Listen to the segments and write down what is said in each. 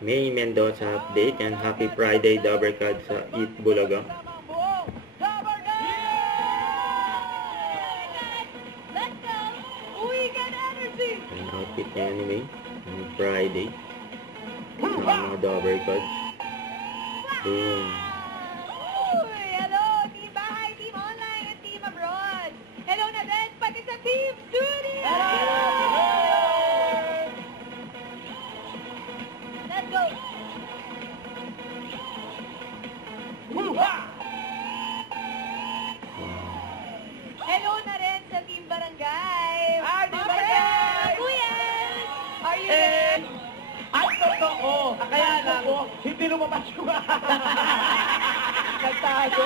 May Mendoza update and happy Friday Dabarkad sa Eat Bulaga. Ang outfit niya anyway, ang Friday. Sa mga Dabarkad. Boom. Hello, Team Bahay, Team Online, at Team Abroad. Hello na din, pati sa Team Studio! Let's go! Hello na rin sa Team Barangay. Team Barangay! Kuya! Are you there? Ang totoo, kaya lang, hindi lumabas ko. Nagtago.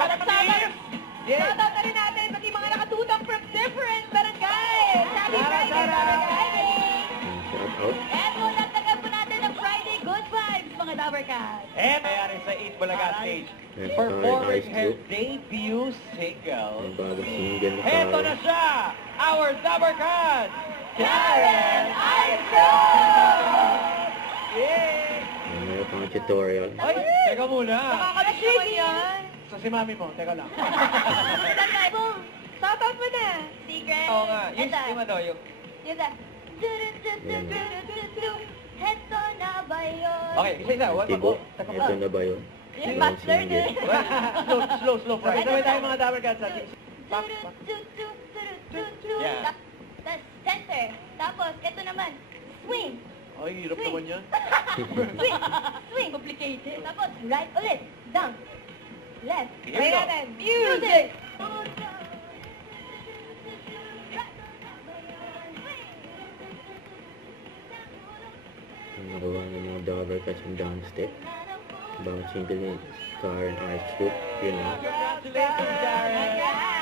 Yes. Shoutout na rin natin pati mga nakatutang from different barangay. Happy Friday, Tara. barangay! Shout out. Eto, nagtagal po natin ng Friday Good Vibes, mga Dabarkas. And nangyari sa Eat Bulaga stage. Yes, Performing Ice her Group. debut single. Ang bagong single na Heto na Karen. siya, our Dabarkad, Karen Ice Group! Yay! Meron pang tutorial. Ay, teka muna. Nakakabit naman yan. So si mami mo, teka lang. Boom! Shoutout mo na. Secret. Oo nga, yung Eto. yung Yun na. Heto na ba yun? Okay, isa-isa. Tibo. Ito na ba yun? Yung Yung bachelor single. din. Slow, Fry. Sabay tayo mga Dabarkad sa ating pak. Yeah. Tapos center. Tapos, ito naman. Swing. Ay, hirap naman yan. Swing. Swing. Complicated. Tapos, right ulit. Down. Left. Here we go. natin. Music. Ang nagawa ng mga Dabarkad yung dance step. Bagong single ni Karen Ice Group. Yun na. Congratulations, Darren.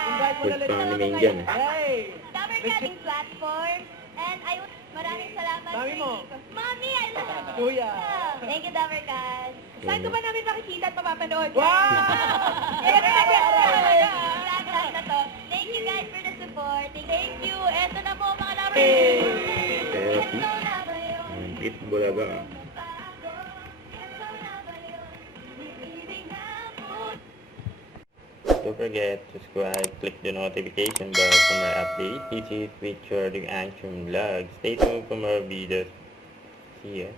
Invite mo Good na lang pa naman dyan eh. Yay! Dabarkading platform. And maraming salamat. Mami mo. Mami, I love you. Kuya. Thank you, Dabarkad. Saan ko ba namin makikita at mapapanood? Wow! Na to. Thank you guys for the support. Thank you. Eto na po mga Dabarkad. Therapy. Ang Eat Bulaga. Don't forget to subscribe, click the notification bell for more updates. This is Richard Angstrom Vlog. Stay tuned for more videos. See ya.